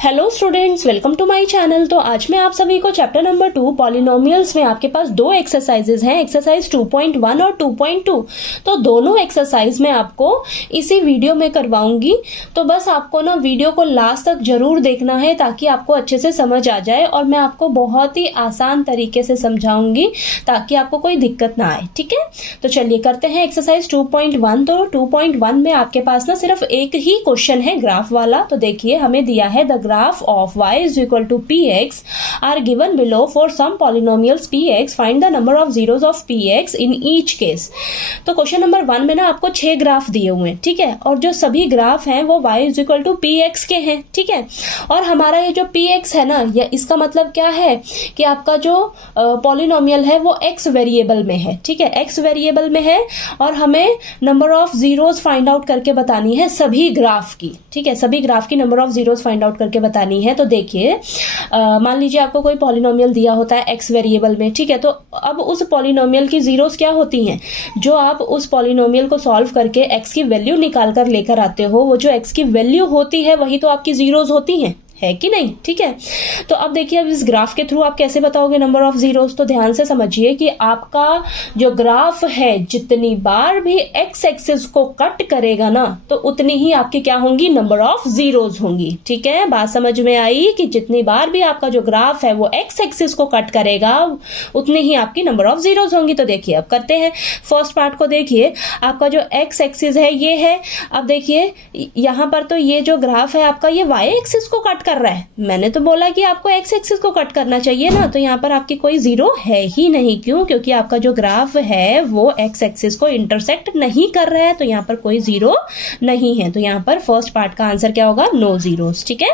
Hello students, welcome to my channel. तो आज मैं आप सभी को चैप्टर नंबर 2 पॉलिनोमियल्स में आपके पास दो एक्सरसाइजेज हैं, एक्सरसाइज 2.1 और 2.2। तो दोनों एक्सरसाइज मैं आपको इसी वीडियो में करवाऊंगी। तो बस आपको ना वीडियो को लास्ट तक जरूर देखना है ताकि आपको अच्छे से समझ आ जाए, और मैं आपको बहुत ही आसान तरीके से समझाऊंगी ताकि आपको कोई दिक्कत ना आए। ठीक है, तो चलिए करते हैं एक्सरसाइज 2.1। तो 2.1 में आपके पास ना सिर्फ एक ही क्वेश्चन है ग्राफ वाला। तो देखिए हमें दिया है the graph of y is equal to px are given below for some polynomials px, find the number of zeros of px in each case। तो क्वेश्चन नंबर 1 में ना आपको 6 ग्राफ दिए हुए हैं, ठीक है, और जो सभी ग्राफ हैं वो y is equal to px के हैं, ठीक है। और हमारा ये जो px है ना, ये इसका मतलब क्या है कि आपका जो पॉलिनोमियल है वो x वेरिएबल में है, ठीक है, x वेरिएबल में है, और हमें number of zeros find out करके बतानी है सभी ग्राफ की, ठीक है, सभी ग्राफ की number of zeros find out करके बतानी है। तो देखिए मान लीजिए आपको कोई पॉलिनोमियल दिया होता है x वेरिएबल में, ठीक है, तो अब उस पॉलिनोमियल की जीरोस क्या होती हैं, जो आप उस पॉलिनोमियल को सॉल्व करके x की वैल्यू निकाल कर लेकर आते हो, वो जो x की वैल्यू होती है वही तो आपकी जीरोस होती हैं, है कि नहीं। ठीक है, तो अब देखिए अब इस ग्राफ के थ्रू आप कैसे बताओगे नंबर ऑफ जीरोस। तो ध्यान से समझिए कि आपका जो ग्राफ है जितनी बार भी एक्स एक्सिस को कट करेगा ना, तो उतनी ही आपकी क्या होंगी, नंबर ऑफ जीरोस होंगी। ठीक है, बात समझ में आई कि जितनी बार भी आपका जो ग्राफ है वो एक्स एक्सिस को कट करेगा उतनी ही आपकी नंबर ऑफ जीरोस होंगी। तो देखिए अब करते हैं फर्स्ट पार्ट को। देखिए आपका जो एक्स एक्सिस है ये है। अब देखिए यहां पर तो ये जो ग्राफ है आपका ये वाई एक्सिस को कट कर रहा है। मैंने तो बोला कि आपको एक्स एक्सिस को कट करना चाहिए ना, तो यहाँ पर आपकी कोई जीरो है ही नहीं। क्यों? क्योंकि आपका जो ग्राफ है वो एक्स एक्सिस को इंटरसेक्ट नहीं कर रहा है, तो यहाँ पर कोई जीरो नहीं है। तो यहाँ पर फर्स्ट पार्ट का आंसर क्या होगा, नो जीरोस। ठीक है,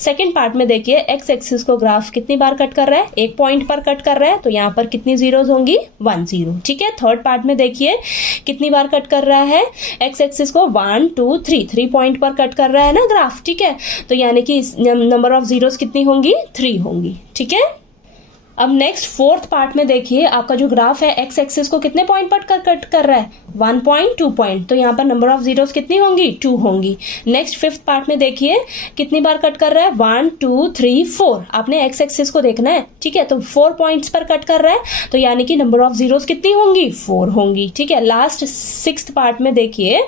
सेकंड पार्ट में देखिए एक्स एक्सिस को ग्राफ कितनी बार कट कर रहा है, एक पॉइंट पर कट कर रहा है, तो यहाँ पर कितनी जीरोस होंगी, 1 0। ठीक है, थर्ड पार्ट में देखिए कितनी बार कट कर रहा है एक्स एक्सिस को, 1 2 3 पॉइंट पर कट कर रहा है ना ग्राफ। ठीक है, तो यानी कि नंबर ऑफ जीरोस कितनी होंगी, 3 होंगी। ठीक है, अब नेक्स्ट फोर्थ पार्ट में देखिए आपका जो ग्राफ है एक्स एक्सिस को कितने पॉइंट पर कट कर रहा है, 1 पॉइंट 2 पॉइंट, तो यहाँ पर नंबर ऑफ जीरोस कितनी होंगी, 2 होंगी। नेक्स्ट फिफ्थ पार्ट में देखिए कितनी बार कट कर रहा है, 1 2 3 4। आपने एक्स एक्सिस को देखना है, ठीक है, तो 4 पॉइंट्स पर कट कर रहा है, तो यानी कि नंबर ऑफ जीरोस कितनी होंगी, 4 होंगी। ठीक है, लास्ट सिक्स्थ पार्ट में देखिए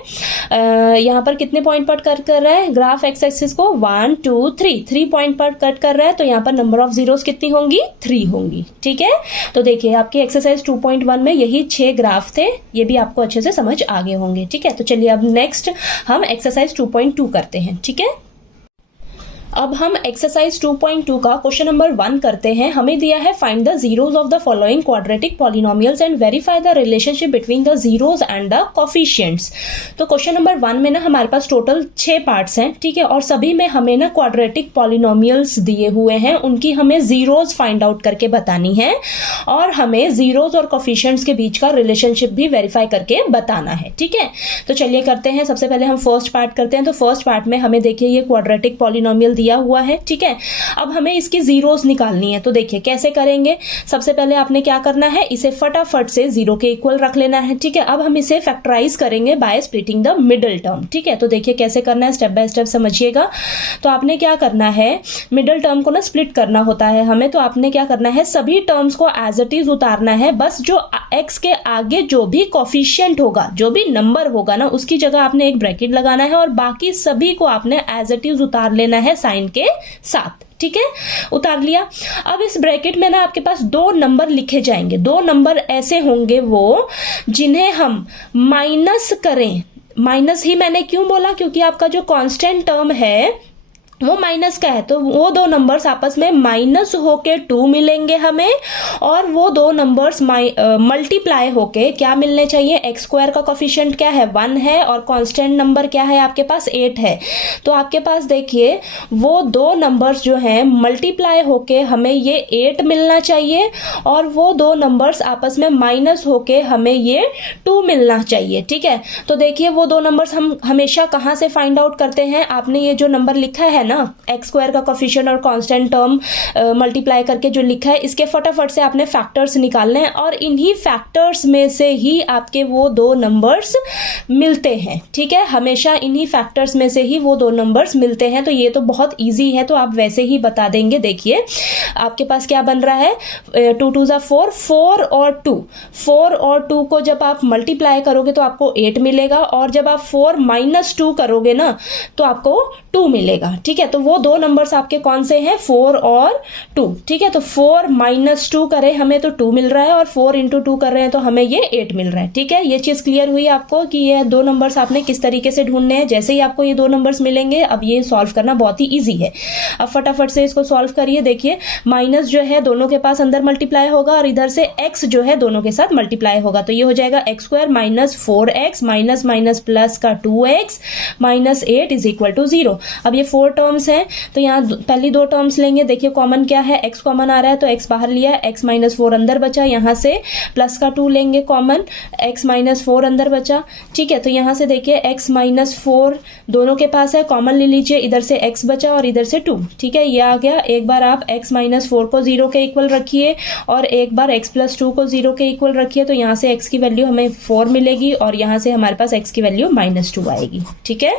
यहाँ पर कितने पॉइंट पर कट कर रहा है ग्राफ एक्स एक्सिस को, 1 2 3 पॉइंट पर कट कर रहा है, तो यहाँ पर नंबर ऑफ जीरोस कितनी होंगी, 3 होंगी। ठीक है, तो देखिए आपकी एक्सरसाइज 2.1 में यही 6 ग्राफ थे, ये भी आपको अच्छे से समझ आ गए होंगे। ठीक है, तो चलिए अब नेक्स्ट हम एक्सरसाइज 2.2 करते हैं। ठीक है, अब हम एक्सरसाइज 2.2 का क्वेश्चन नंबर 1 करते हैं। हमें दिया है find the zeros of the following quadratic polynomials and verify the relationship between the zeros and the coefficients. तो क्वेश्चन नंबर 1 में ना हमारे पास टोटल 6 पार्ट्स हैं, ठीक है, और सभी में हमें ना क्वाड्रेटिक पॉलिनोमियल्स दिए हुए हैं, उनकी हमें जीरोस फाइंड आउट करके बतानी है, और हमें जीरोस और कोफिशिएंट्स के बीच का रिलेशनशिप भी वेरीफाई करके बताना है। ठीक है, तो चलिए करते हैं। सबसे पहले हम फर्स्ट पार्ट करते हैं। तो फर्स्ट पार्ट में हमें देखिए ये क्वाड्रेटिक पॉलिनोमियल दिया हुआ है, ठीक है, अब हमें इसकी जीरोस निकालनी है। तो देखिए कैसे करेंगे, सबसे पहले आपने क्या करना है, इसे फटाफट से 0 के इक्वल रख लेना है। ठीक है, अब हम इसे फैक्टराइज करेंगे by splitting the middle term. ठीक है, तो देखिए कैसे करना है, स्टेप बाय स्टेप समझिएगा। तो आपने क्या करना है, मिडिल टर्म को ना स्प्लिट करना होता है हमें, तो आपने क्या करना है, सभी टर्म्स को एज इट इज उतारना है, बस जो x के आगे जो भी कोफिशिएंट होगा, जो भी नंबर होगा ना, उसकी जगह आपने एक ब्रैकेट लगाना है, और बाकी सभी को आपने एज इट इज उतार लेना है साइन के साथ। ठीक है, उतार लिया। अब इस ब्रैकेट में ना आपके पास 2 नंबर लिखे जाएंगे। 2 नंबर ऐसे होंगे वो जिन्हें हम माइनस करें। माइनस ही मैंने क्यों बोला, क्योंकि आपका जो कांस्टेंट टर्म है वो माइनस का है, तो वो 2 नंबर्स आपस में माइनस होके 2 मिलेंगे हमें, और वो 2 नंबर्स मल्टीप्लाई होके क्या मिलने चाहिए, एक्स स्क्वायर का कोफिशिएंट क्या है, 1 है, और कांस्टेंट नंबर क्या है आपके पास, 8 है। तो आपके पास देखिए वो 2 नंबर्स जो हैं मल्टीप्लाई होके हमें ये 8 मिलना चाहिए, और वो 2 नंबर्स आपस में माइनस होके हमें ये 2 मिलना चाहिए। ठीक है, तो देखिए वो 2 नंबर्स हम हमेशा कहाँ से फाइंड आउट करते हैं, आपने ये जो नंबर लिखा है ना, एक्स स्क्वायर का कोफिशिएंट और कांस्टेंट टर्म मल्टीप्लाई करके जो लिखा है, इसके फटाफट से आपने फैक्टर्स निकालने हैं और इन्हीं फैक्टर्स में से ही आपके वो दो नंबर्स मिलते हैं। ठीक है, हमेशा इन्हीं फैक्टर्स में से ही वो दो नंबर्स मिलते हैं। तो ये तो बहुत ईजी है, तो आप वैसे ही बता देंगे। देखिए आपके पास क्या बन रहा है, 2 2 जा 4, 4 और 2, 4 और 2 को जब आप मल्टीप्लाई करोगे तो आपको 8 मिलेगा, और जब आप 4 माइनस 2 करोगे ना तो आपको 2 मिलेगा। ठीक है, तो वो दो नंबर्स आपके कौन से हैं, 4 और 2। ठीक है, तो 4 माइनस 2 करें हमें तो 2 मिल रहा है, और 4 इंटू 2 कर रहे हैं तो हमें ये 8 मिल रहा है। ठीक है, ये चीज क्लियर हुई आपको कि ये दो नंबर्स आपने किस तरीके से ढूंढने हैं। जैसे ही आपको ये दो नंबर्स मिलेंगे, अब ये सॉल्व करना बहुत ही ईजी है। अब फटाफट से इसको सॉल्व करिए। देखिए माइनस जो है दोनों के पास अंदर मल्टीप्लाई होगा, और इधर से x जो है दोनों के साथ मल्टीप्लाई होगा, तो ये हो जाएगा x square minus 4x minus minus plus का 2x minus 8 is equal to 0। अब ये 4 टर्म्स हैं, तो यहाँ पहली दो टर्म्स लेंगे। देखिए कॉमन क्या है, x कॉमन आ रहा है तो x बाहर लिया, x माइनस 4 अंदर बचा, यहाँ से प्लस का 2 लेंगे कॉमन, x माइनस 4 अंदर बचा। ठीक है, तो यहाँ से देखिए x माइनस 4 दोनों के पास है, कॉमन ले लीजिए, इधर से x बचा और इधर से 2। ठीक है, ये आ गया। एक बार आप x माइनस 4 को 0 के इक्वल रखिए और एक बार x प्लस 2 को 0 के इक्वल रखिए, तो यहाँ से x की वैल्यू हमें 4 मिलेगी और यहाँ से हमारे पास x की वैल्यू माइनस 2 आएगी। ठीक है,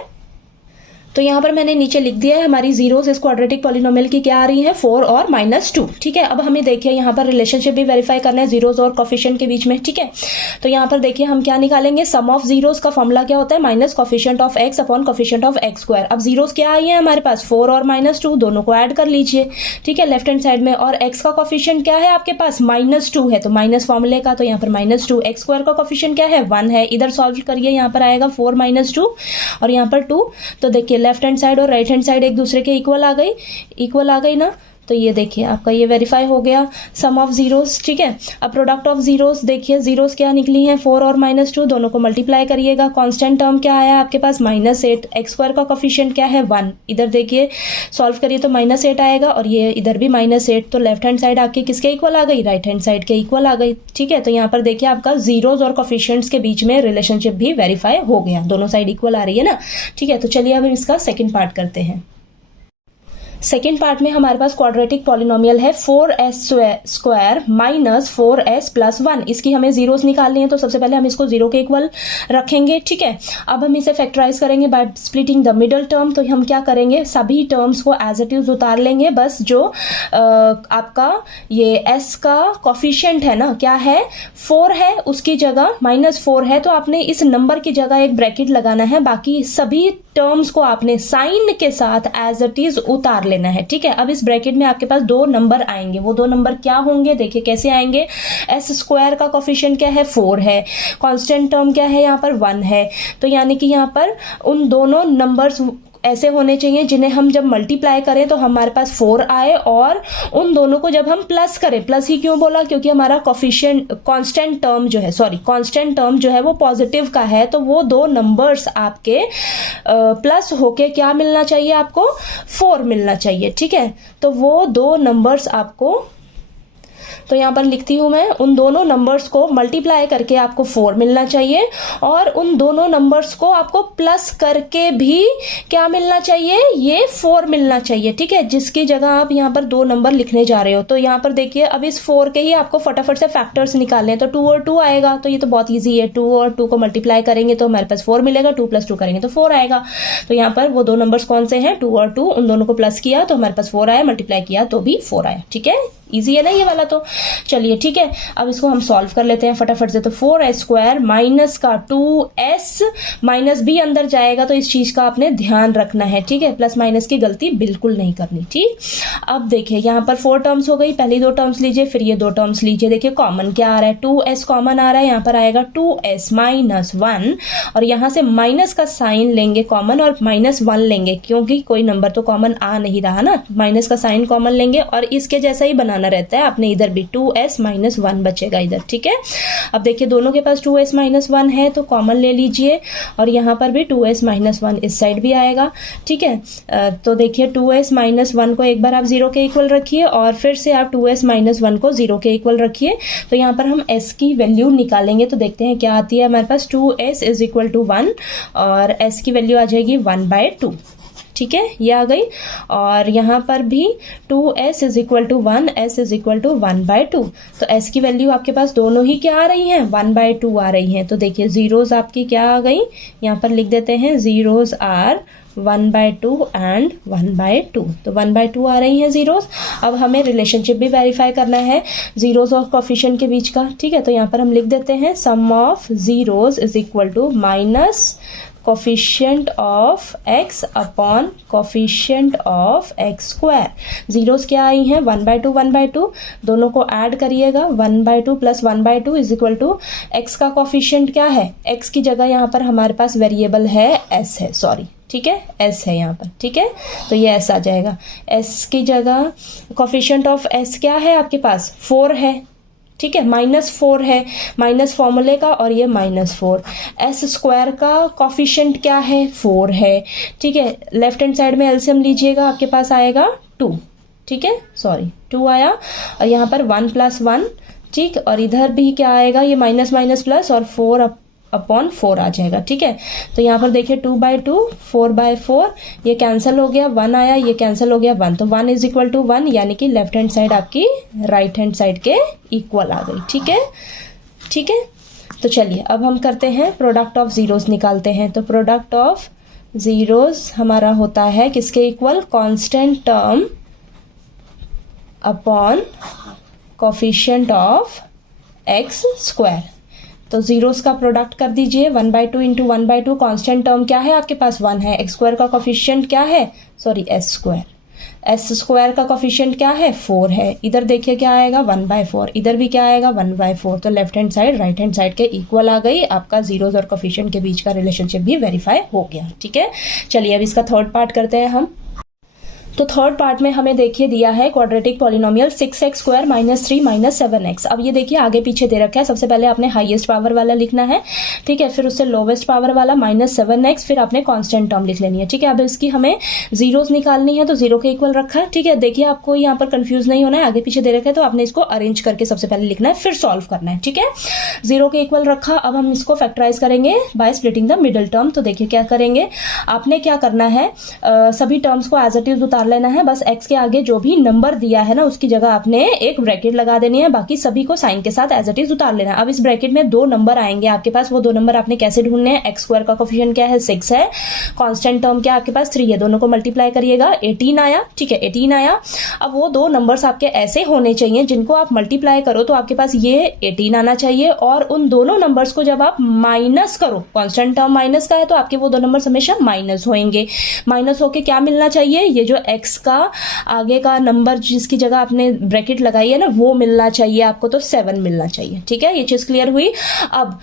तो यहाँ पर मैंने नीचे लिख दिया है हमारी जीरोस इस क्वाड्रेटिक पॉलिनोमियल की क्या आ रही है, 4 और माइनस 2। ठीक है, अब हमें देखिए यहाँ पर रिलेशनशिप भी वेरीफाई करना है जीरोस और कोफिशिएंट के बीच में। ठीक है, तो यहाँ पर देखिए हम क्या निकालेंगे, सम ऑफ जीरोस का फॉर्मूला क्या होता है, minus coefficient of x upon coefficient of x square. अब जीरोस क्या आई है हमारे पास, 4 और माइनस 2, दोनों को ऐड कर लीजिए। ठीक है, लेफ्ट हैंड साइड में, और x का कोफिशिएंट क्या है आपके पास, माइनस 2 है, तो माइनस फॉर्मूले का, तो यहाँ पर माइनस 2। x स्क्वायर का कोफिशिएंट क्या है, 1 है, इधर सॉल्व करिए, यहाँ पर आएगा 4 माइनस 2 और यहाँ पर 2। तो देखिए लेफ्ट हैंड साइड और राइट हैंड साइड एक दूसरे के इक्वल आ गई ना, तो ये देखिए आपका ये वेरीफाई हो गया सम ऑफ जीरोस। ठीक है, अब प्रोडक्ट ऑफ जीरोस, देखिए जीरोस क्या निकली हैं, 4 और माइनस 2, दोनों को मल्टीप्लाई करिएगा। कांस्टेंट टर्म क्या आया आपके पास, माइनस 8, एक्स स्क्वायर का कोफिशिएंट क्या है, 1, इधर देखिए सॉल्व करिए तो माइनस 8 आएगा, और ये इधर भी माइनस 8, तो लेफ्ट हैंड साइड आपकी किसके इक्वल आ गई, राइट हैंड साइड के इक्वल आ गई। ठीक है, तो यहाँ पर देखिए आपका जीरोस और कोफिशिएंट्स के बीच में रिलेशनशिप भी वेरीफाई हो गया, दोनों साइड इक्वल आ रही है ना। ठीक है, तो चलिए अब इसका सेकेंड पार्ट करते हैं। सेकेंड पार्ट में हमारे पास क्वाड्रेटिक पॉलिनोमियल है 4s square minus 4s plus 1। इसकी हमें जीरोस निकालनी है, तो सबसे पहले हम इसको 0 के इक्वल रखेंगे। ठीक है, अब हम इसे फैक्टराइज करेंगे by splitting the middle term. तो हम क्या करेंगे, सभी टर्म्स को एज इट इज उतार लेंगे, बस जो आपका ये s का कोफिशिएंट है ना, क्या है, 4 है, उसकी जगह माइनस 4 है, तो आपने इस नंबर की जगह एक ब्रैकेट लगाना है, बाकी सभी टर्म्स को आपने साइन के साथ एज इट इज उतार लेना है। ठीक है, अब इस ब्रैकेट में आपके पास दो नंबर आएंगे, वो दो नंबर क्या होंगे, देखिए कैसे आएंगे। एस स्क्वायर का कोफिशिएंट क्या है, 4 है, कांस्टेंट टर्म क्या है यहाँ पर, 1 है, तो यानी कि यहाँ पर उन दोनों नंबर्स ऐसे होने चाहिए जिन्हें हम जब मल्टीप्लाई करें तो हमारे पास 4 आए, और उन दोनों को जब हम प्लस करें, प्लस ही क्यों बोला, क्योंकि हमारा कोफिशिएंट कांस्टेंट टर्म जो है वो पॉजिटिव का है, तो वो दो नंबर्स आपके प्लस होके क्या मिलना चाहिए आपको, 4 मिलना चाहिए। ठीक है, तो वो दो नंबर्स आपको, तो यहाँ पर लिखती हूं मैं, उन दोनों नंबर्स को मल्टीप्लाई करके आपको 4 मिलना चाहिए, और उन दोनों नंबर्स को आपको प्लस करके भी क्या मिलना चाहिए, ये 4 मिलना चाहिए। ठीक है, जिसकी जगह आप यहाँ पर दो नंबर लिखने जा रहे हो, तो यहाँ पर देखिए अब इस 4 के ही आपको फटाफट से फैक्टर्स निकालने हैं, तो 2 और 2 आएगा, तो ये तो बहुत ईजी है, 2 और 2 को मल्टीप्लाई करेंगे तो हमारे पास 4 मिलेगा, 2 प्लस 2 करेंगे तो 4 आएगा। तो यहाँ पर वो दो नंबर्स कौन से हैं, 2 और 2, उन दोनों को प्लस किया तो हमारे पास 4 आया, मल्टीप्लाई किया तो भी 4 आया। ठीक है, इजी है ना ये वाला, तो चलिए ठीक है, अब इसको हम सॉल्व कर लेते हैं फटाफट से। तो 4s स्क्वायर माइनस का 2s माइनस भी अंदर जाएगा, तो इस चीज का आपने ध्यान रखना है। ठीक है, प्लस माइनस की गलती बिल्कुल नहीं करनी। ठीक, अब देखिए यहाँ पर 4 टर्म्स हो गई, पहली 2 टर्म्स लीजिए, फिर ये 2 टर्म्स लीजिए। देखिए कॉमन क्या आ रहा है, 2s कॉमन आ रहा है, यहाँ पर आएगा 2s माइनस 1, और यहाँ से माइनस का साइन लेंगे कॉमन और माइनस 1 लेंगे, क्योंकि कोई नंबर तो कॉमन आ नहीं रहा ना, माइनस का साइन कॉमन लेंगे और इसके जैसा ही बनाना रहता है आपने, इधर भी 2s माइनस 1 बचेगा इधर। ठीक है, अब देखिए दोनों के पास 2s माइनस 1 है, तो कॉमन ले लीजिए, और यहाँ पर भी 2s माइनस 1 इस साइड भी आएगा। ठीक है, तो देखिए 2s माइनस 1 को एक बार आप 0 के इक्वल रखिए, और फिर से आप 2s माइनस 1 को 0 के इक्वल रखिए, तो यहाँ पर हम s की वैल्यू निकालेंगे, तो देखते हैं क्या आती है हमारे पास। 2s इज इक्वल टू 1, और s की वैल्यू आ जाएगी 1/2। ठीक है, ये आ गई। और यहाँ पर भी 2s is equal to 1, s is equal to 1/2। तो s की वैल्यू आपके पास दोनों ही क्या आ रही हैं, 1/2 आ रही हैं। तो देखिए जीरोस आपकी क्या आ गई, यहाँ पर लिख देते हैं जीरोस आर 1/2 एंड 1/2। तो 1/2 आ रही हैं जीरोस। अब हमें रिलेशनशिप भी वेरीफाई करना है जीरोस और कोफिशिएंट के बीच का, ठीक है। तो यहाँ पर हम लिख देते हैं sum of zeros is equal to minus coefficient of x upon coefficient of x square. Zeros क्या आई हैं, 1/2 1/2, दोनों को ऐड करिएगा। 1/2 plus 1/2 is equal to x का कोफिशिएंट क्या है, x की जगह यहाँ पर हमारे पास वेरिएबल है s है, सॉरी, ठीक है, s है यहाँ पर, ठीक है। तो ये s आ जाएगा, s की जगह कोफिशिएंट ऑफ s क्या है आपके पास, 4 है, ठीक है, -4 है, माइनस फॉर्मूले का, और ये -4। s स्क्वायर का कोफिशिएंट क्या है, 4 है, ठीक है। लेफ्ट हैंड साइड में एलसीएम लीजिएगा, आपके पास आएगा 2, ठीक है, सॉरी 2 आया। और यहाँ पर 1 + 1, ठीक, और इधर भी क्या आएगा, ये माइनस माइनस प्लस, और 4 अपॉन 4 आ जाएगा, ठीक है। तो यहाँ पर देखिए 2/2, 4/4, ये कैंसिल हो गया, 1 आया, ये कैंसिल हो गया, 1। तो 1 इज इक्वल टू 1, यानी कि लेफ्ट हैंड साइड आपकी राइट हैंड साइड के इक्वल आ गई, ठीक है, ठीक है। तो चलिए अब हम करते हैं प्रोडक्ट ऑफ जीरोस निकालते हैं। तो प्रोडक्ट ऑफ जीरोस हमारा होता है किसके equal, constant term upon coefficient of x square. तो जीरोस का प्रोडक्ट कर दीजिए, 1/2 इंटू 1/2, कांस्टेंट टर्म क्या है आपके पास, 1 है, x स्क्वायर का कोफिशिएंट क्या है, sorry s square, s square का कोफिशिएंट क्या है, 4 है। इधर देखिए क्या आएगा, 1/4, इधर भी क्या आएगा, 1/4। तो left hand side right hand side के इक्वल आ गई, आपका जीरोस और कोफिशिएंट के बीच का रिलेशनशिप भी वेरीफाई हो गया, ठीक है। चलिए अब इसका थर्ड पार्ट करते हैं हम। तो थर्ड पार्ट में हमें देखिए दिया है quadratic polynomial 6x square -3 7x। अब ये देखिए आगे पीछे दे रखा है, सबसे पहले आपने हाईएस्ट पावर वाला लिखना है, ठीक है, फिर उससे लोवेस्ट पावर वाला -7x, फिर आपने कांस्टेंट टर्म लिख लेनी है, ठीक है। अब इसकी हमें जीरोस निकालनी है, तो जीरो के इक्वल रखा है, ठीक है। देखिए आपको यहाँ पर कंफ्यूज नहीं होना है, आगे पीछे दे रखा है, तो आपने इसको अरेंज करके सबसे पहले लिखना है, फिर सॉल्व करना है, ठीक है। जीरो के इक्वल रखा, अब हम इसको फैक्टराइज करेंगे by splitting the middle term. तो देखिए क्या करेंगे, आपने क्या करना है, सभी टर्म्स को एज इट इज उतार लेना है, बस x के आगे जो भी नंबर दिया है ना उसकी जगह आपने एक ब्रैकेट लगा देनी है, बाकी सभी को साइन के साथ एज इट इज उतार लेना है। अब इस ब्रैकेट में 2 नंबर आएंगे आपके पास, वो 2 नंबर आपने कैसे ढूंढने हैं, x स्क्वायर का कोफिशिएंट क्या है, 6 है, कांस्टेंट टर्म क्या आपके पास 3 है, दोनों को मल्टीप्लाई करिएगा, 18 आया, ठीक है, 18 आया। अब वो 2 नंबर्स आपके ऐसे होने चाहिए जिनको आप मल्टीप्लाई करो तो आपके पास ये 18 आना चाहिए, और उन दोनों नंबर्स को जब आप माइनस करो, कांस्टेंट टर्म माइनस का है तो आपके वो 2 नंबर्स हमेशा माइनस होंगे। माइनस होके क्या मिलना चाहिए, ये जो x का आगे का नंबर जिसकी जगह आपने ब्रैकेट लगाई है ना वो मिलना चाहिए आपको, तो 7 मिलना चाहिए, ठीक है। ये चीज क्लियर हुई। अब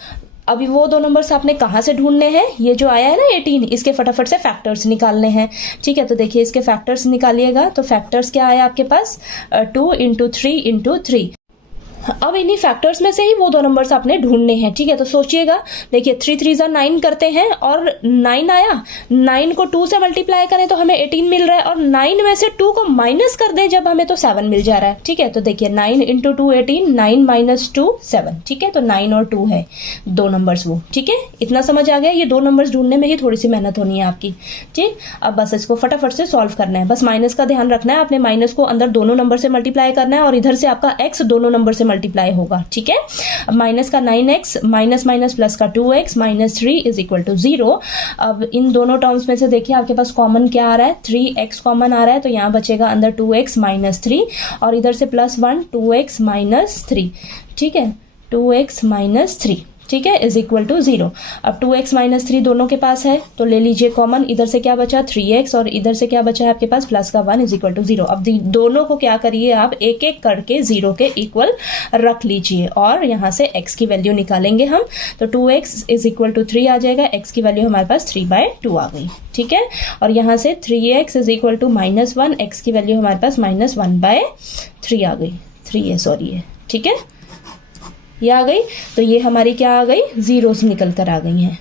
अभी वो 2 नंबर्स आपने कहाँ से ढूंढने हैं, ये जो आया है ना 18, इसके फटाफट से फैक्टर्स निकालने हैं, ठीक है। तो देखिए इसके फैक्टर्स निकालिएगा, तो फैक्टर्स क्या आया आपके पास, 2 × 3 × 3। अब इन्हीं फैक्टर्स में से ही वो 2 नंबर्स आपने ढूंढने हैं, ठीक है। तो सोचिएगा, देखिए 3 3 9 करते हैं, और 9 आया, 9 को 2 से मल्टीप्लाई करें तो हमें 18 मिल रहा है, और 9 में से 2 को माइनस कर दें जब हमें तो 7 मिल जा रहा है, ठीक है। तो देखिए 9 × 2 18, 9 - 2 7, ठीक है। तो 9 और 2 है 2 नंबर्स वो, ठीक है। इतना समझ आ गया, ये 2 नंबर्स ढूंढने में ही थोड़ी सी मेहनत होनी है आपकी, ठीक। अब बस इसको फटाफट से सॉल्व करना है, बस माइनस का ध्यान रखना है, आपने माइनस को अंदर दोनों नंबर से मल्टीप्लाई करना है, और इधर से आपका x दोनों नंबर से मल्टीप्लाई होगा, ठीक है। अब माइनस का 9x माइनस माइनस प्लस का 2x -3 इज इक्वल टू 0। अब इन दोनों टर्म्स में से देखिए आपके पास कॉमन क्या आ रहा है, 3x कॉमन आ रहा है, तो यहाँ बचेगा अंदर 2x -3, और इधर से +1 2x -3, ठीक है, 2x -3, ठीक है, इज इक्वल टू 0। अब 2x -3 दोनों के पास है, तो ले लीजिए कॉमन, इधर से क्या बचा 3x, और इधर से क्या बचा है आपके पास प्लस का 1 इज इक्वल टू 0। अब दोनों को क्या करिए आप, एक एक करके 0 के इक्वल रख लीजिए, और यहाँ से x की वैल्यू निकालेंगे हम, तो 2x इज इक्वल टू 3 आ जाएगा, x की वैल्यू हमारे पास 3/2 आ गई, ठीक है। और यहाँ से 3x is equal to -1, x की वैल्यू हमारे पास -1/3 आ गई, 3 है, सॉरी है, ठीक है, ये आ गई। तो ये हमारी क्या आ गई, जीरोस निकल कर आ गई हैं,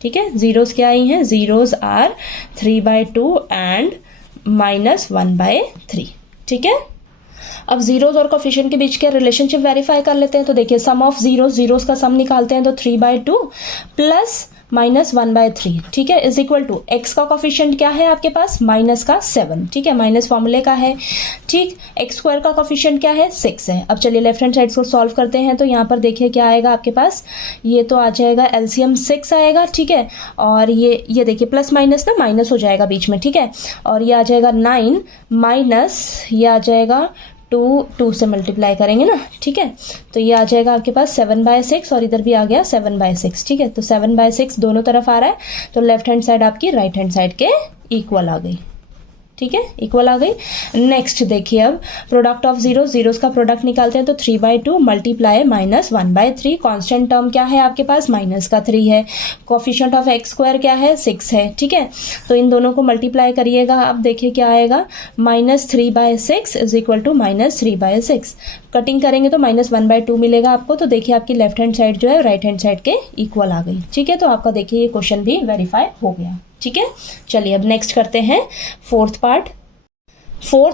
ठीक है। जीरोस क्या आई हैं, जीरोस आर 3/2 एंड -1/3, ठीक है। अब जीरोस और कोफिशिएंट के बीच के रिलेशनशिप वेरीफाई कर लेते हैं। तो देखिए सम ऑफ जीरोस का सम निकालते हैं, तो 3/2 प्लस -1/3, ठीक है, इज इक्वल टू x का कोफिशिएंट क्या है आपके पास, -7, ठीक है, माइनस फॉर्मूले का है, ठीक। x स्क्वायर का कोफिशिएंट क्या है, 6 है। अब चलिए लेफ्ट हैंड साइड को सॉल्व करते हैं। तो यहाँ पर देखिए क्या आएगा आपके पास, ये तो आ जाएगा एलसीएम 6 आएगा, ठीक है, और ये देखिए प्लस माइनस ना माइनस हो जाएगा बीच में, ठीक है, और ये आ जाएगा 9 माइनस ये आ जाएगा 2 से मल्टीप्लाई करेंगे ना, ठीक है, तो ये आ जाएगा आपके पास 7/6 और इधर भी आ गया 7/6, ठीक है, तो 7/6 दोनों तरफ आ रहा है, तो लेफ्ट हैंड साइड आपकी राइट हैंड साइड के इक्वल आ गई, ठीक है, इक्वल आ गई। नेक्स्ट देखिए अब प्रोडक्ट ऑफ जीरोस का प्रोडक्ट निकालते हैं। तो 3/2 मल्टीप्लाई -1/3, कांस्टेंट टर्म क्या है आपके पास, -3 है, कोफिशिएंट ऑफ x स्क्वायर क्या है, 6 है, ठीक है, तो इन दोनों को मल्टीप्लाई करिएगा। अब देखिए क्या आएगा, -3/6 इज इक्वल टू -3/6, कटिंग करेंगे तो -1/2 मिलेगा आपको। तो देखिए आपकी लेफ्ट हैंड साइड जो है राइट हैंड साइड के इक्वल आ गई, ठीक है, तो आपका देखिए ये क्वेश्चन भी वेरीफाई हो गया, ठीक है। चलिए अब नेक्स्ट करते हैं फोर्थ